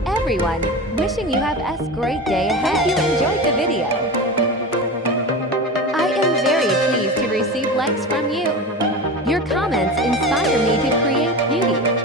by everyone. Wishing you have a great day ahead. Hope you enjoyed the video. I am very pleased to receive likes from you. Your comments inspire me to create beauty.